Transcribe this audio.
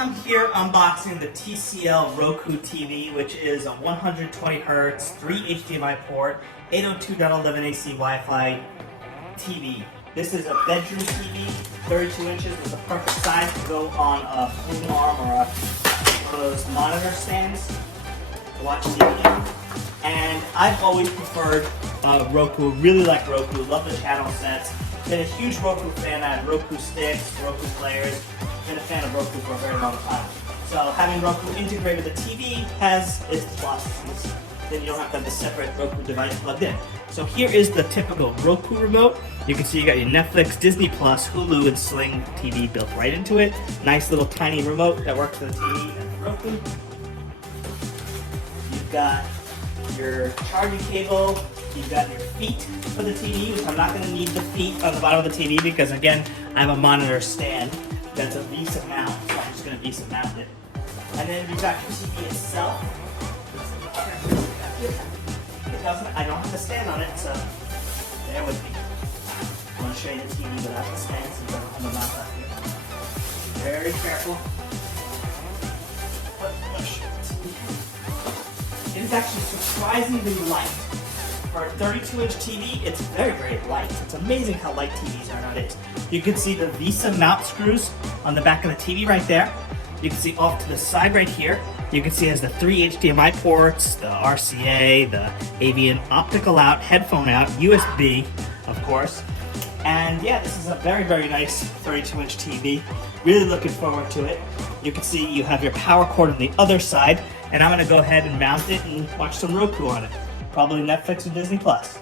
I'm here unboxing the TCL Roku TV, which is a 120 Hz, 3 HDMI port, 802.11ac Wi-Fi TV. This is a bedroom TV, 32 inches, with the perfect size to go on a boom arm or one of those monitor stands to watch TV. And I've always preferred Roku, really like Roku, love the channel sets. Been a huge Roku fan. I have Roku sticks, Roku players. Been a fan of Roku for a very long time. So having Roku integrated with the TV has its pluses. Then you don't have to have the separate Roku device plugged in. So here is the typical Roku remote. You can see you got your Netflix, Disney Plus, Hulu, and Sling TV built right into it. Nice little tiny remote that works for the TV and Roku. You've got your charging cable. You've got your feet for the TV, which I'm not going to need the feet on the bottom of the TV because, again, I have a monitor stand that's a VESA mount, so I'm just going to VESA mount it. And then you've got your TV itself. I don't have to stand on it, so bear with me. I want to show you the TV without the stand since I don't have a mount up here. Very careful. It is actually surprisingly light. For a 32-inch TV, it's very, very light. It's amazing how light TVs are nowadays. You can see the VESA mount screws on the back of the TV right there. You can see off to the side right here. You can see it has the 3 HDMI ports, the RCA, the AV optical out, headphone out, USB, of course. And yeah, this is a very, very nice 32-inch TV. Really looking forward to it. You can see you have your power cord on the other side, and I'm gonna go ahead and mount it and watch some Roku on it. Probably Netflix or Disney Plus.